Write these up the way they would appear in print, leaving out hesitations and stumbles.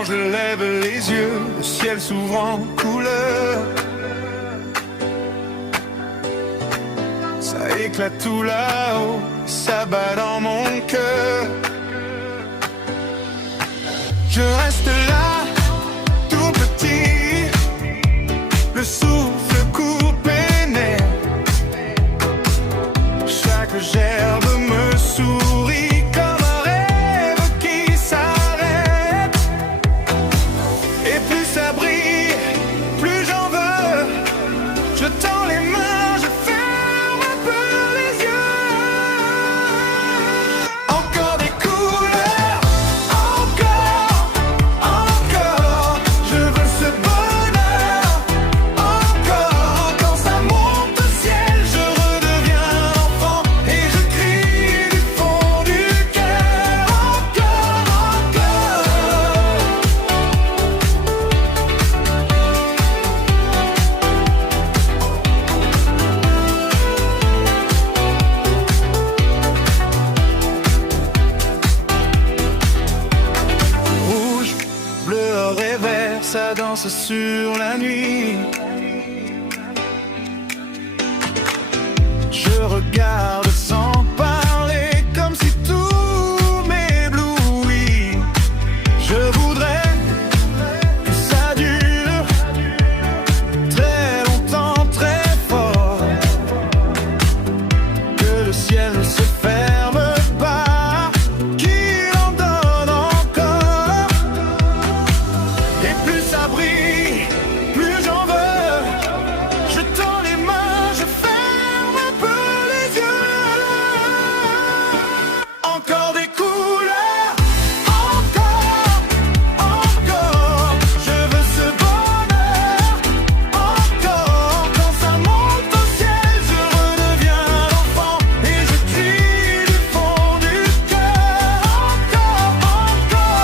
Quand je lève les yeux, le ciel s'ouvre en couleur. Ça éclate tout là-haut, ça bat dans mon cœur. Je reste là, tout petit, le souffle coupé net. Chaque gerbe me sourit comme un rêve qui s'arrête. Et plus ça brille, plus j'en veux. Je tends les mains, je ferme un peu les yeux. Encore des couleurs, encore. Je veux ce bonheur, encore. Quand ça monte au ciel, je redeviens enfant et je crie du fond du cœur. Encore. Rouge, bleu, or et vert, ça danse sur la nuit. Je regarde sans parler, comme si tout m'éblouit. Je voudrais que ça dure très longtemps, très fort. Que le ciel ne se ferme pas, qu'il en donne encore. Et plus ça brille, plus j'en veux. Je tends les mains, je ferme un peu les yeux. Encore des couleurs, encore. Je veux ce bonheur, encore. Quand ça monte au ciel, je redeviens l'enfant et je crie du fond du cœur. Encore.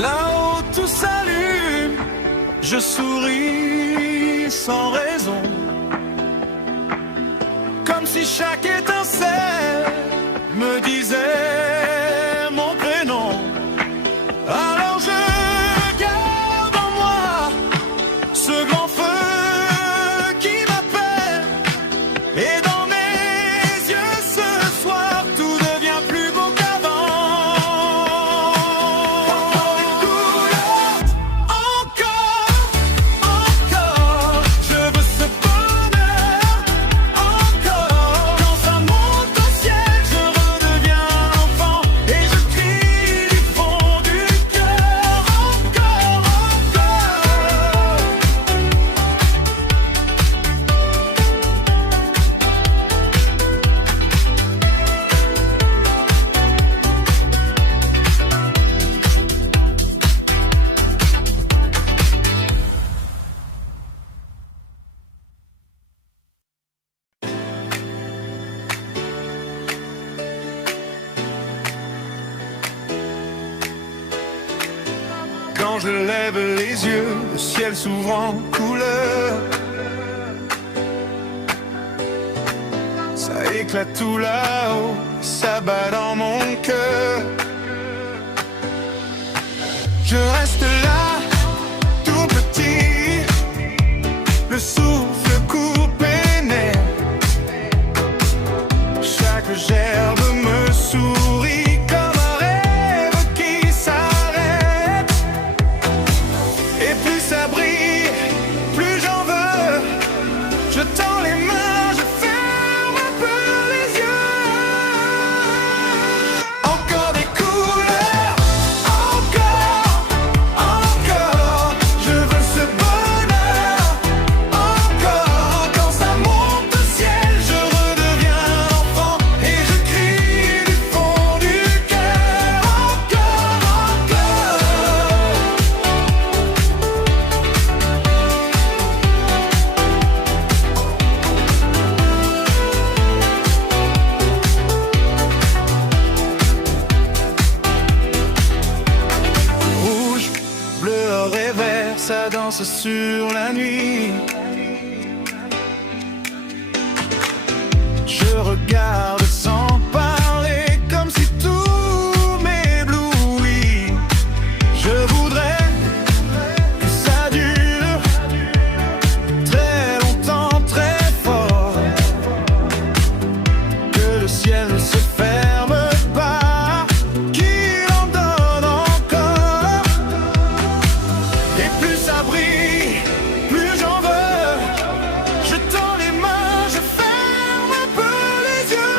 Là-haut tout s'allume, je souris sans raison, comme si chaque étincelle me disait mon prénom. Alors je garde en moi ce grand feu qui m'appelle, et dans mes yeux ce soir tout devient plus beau qu'avant. Encore des couleurs, encore. Je veux ce bonheur, encore. Quand ça monte au ciel, je redeviens enfant et je crie du fond du cœur. Encore. Quand je lève les yeux, le ciel s'ouvre en couleur. Ça éclate tout là-haut, ça bat dans mon cœur. Je reste là, tout petit, le souffle coupé net. Chaque gerbe me sourit comme un rêve qui s'arrête. Et plus ça brille, plus j'en veux. Je tends les mains, je ferme un peu les yeux. Encore des couleurs, encore. Je veux ce bonheur, danse sur la nuit. Je regarde sans parler comme si tout m'éblouit. Je voudrais que ça dure très longtemps, très fort, que le ciel ne se ferme pas, qu'il en donne encore. Et plus ça brille, plus j'en veux. Je tends les mains, je ferme un peu les yeux.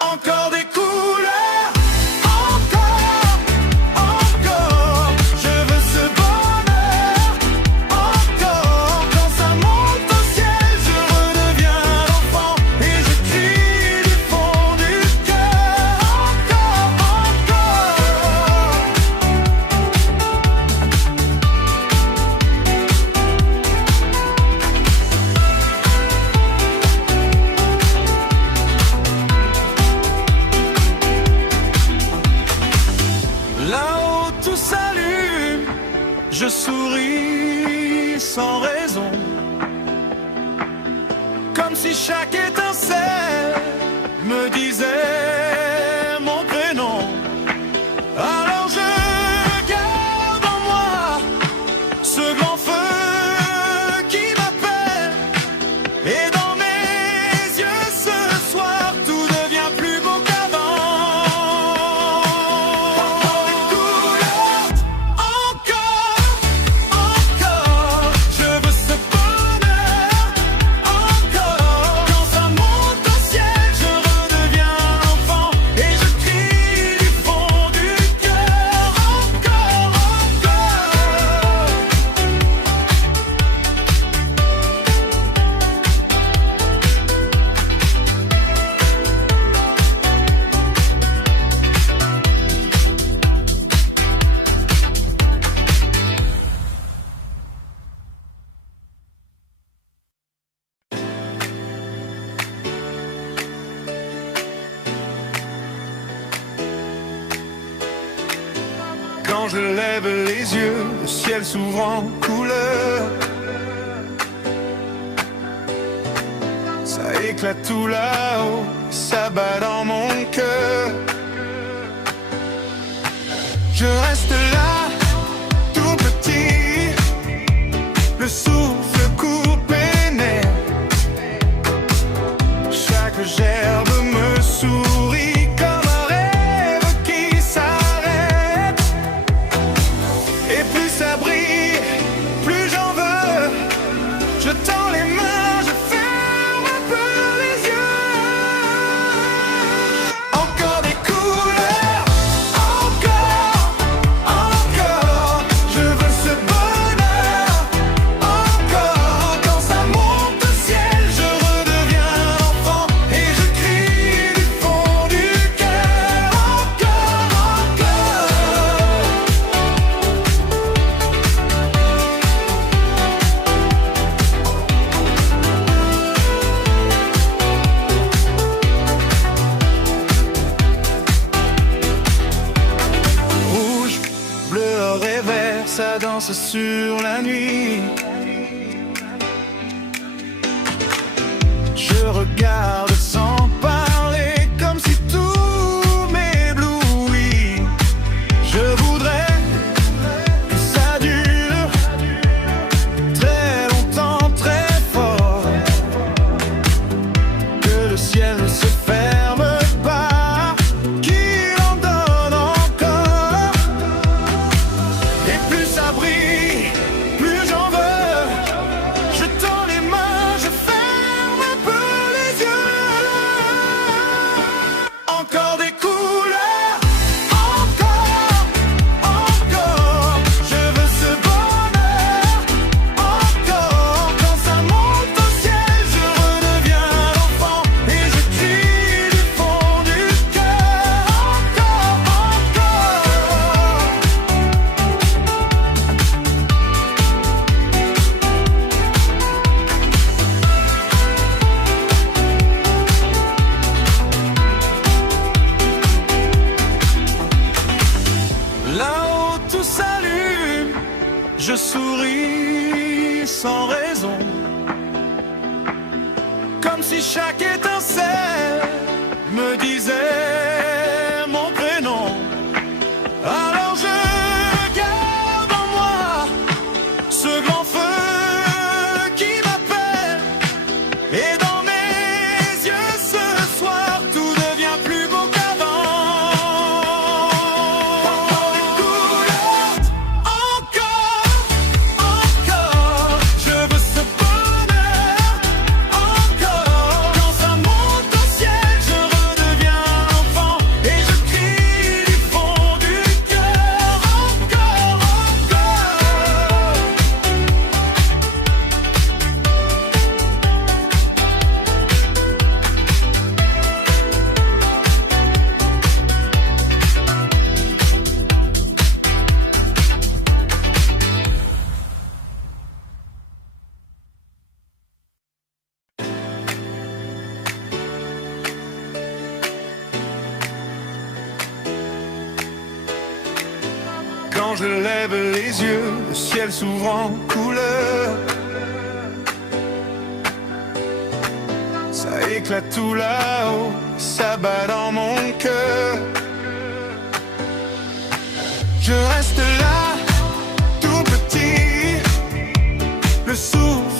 Encore des couleurs, encore, encore. Je veux ce bonheur, encore. Quand ça monte au ciel, je redeviens l'enfant et je crie du fond du cœur. Encore, là-haut tout s'allume, je souris sans raison, comme si chaque étincelle me disait mon prénom. Alors je garde en moi ce grand feu qui m'appelle, et dans mes yeux ce soir tout devient plus beau qu'avant. Encore des couleurs, encore, encore. Je veux ce bonheur, encore. Quand ça monte au ciel, je redeviens l'enfant et je crie du fond du cœur. Encore, encore. Quand je lève les yeux, le ciel s'ouvre en couleur. Ça éclate tout là-haut, ça bat dans mon cœur. Je reste là, tout petit, le souffle coupé net. Chaque gerbe me sourit comme un rêve qui s'arrête. Et plus ça brille, plus j'en veux. Je tends les mains, je ferme un peu les yeux. Encore des couleurs, encore, encore. Je veux ce bonheur, encore. Quand ça monte au ciel, je redeviens l'enfant et je crie du fond du cœur. Encore, encore. Rouge, bleu, or et vert, ça danse sur la nuit. Je regarde sans parler comme si tout m'éblouit. Je voudrais que ça dure très longtemps, très fort, que le ciel ne se ferme pas, qu'il en donne encore. Et plus ça brille, plus j'en veux. Je tends les mains, je ferme un peu les yeux. sans raison, comme si chaque étincelle me disait mon prénom. Alors je garde en moi ce grand feu qui m'appelle, et dans mes yeux ce soir tout devient plus beau qu'avant. Encore des couleurs, encore, je veux ce bonheur, encore. Quand ça monte au ciel, je redeviens enfant et je crie du fond du cœur, encore, encore. Quand je lève les yeux, le ciel s'ouvre en couleur. Ça éclate tout là-haut, ça bat dans mon cœur. Je reste là, tout petit, le souffle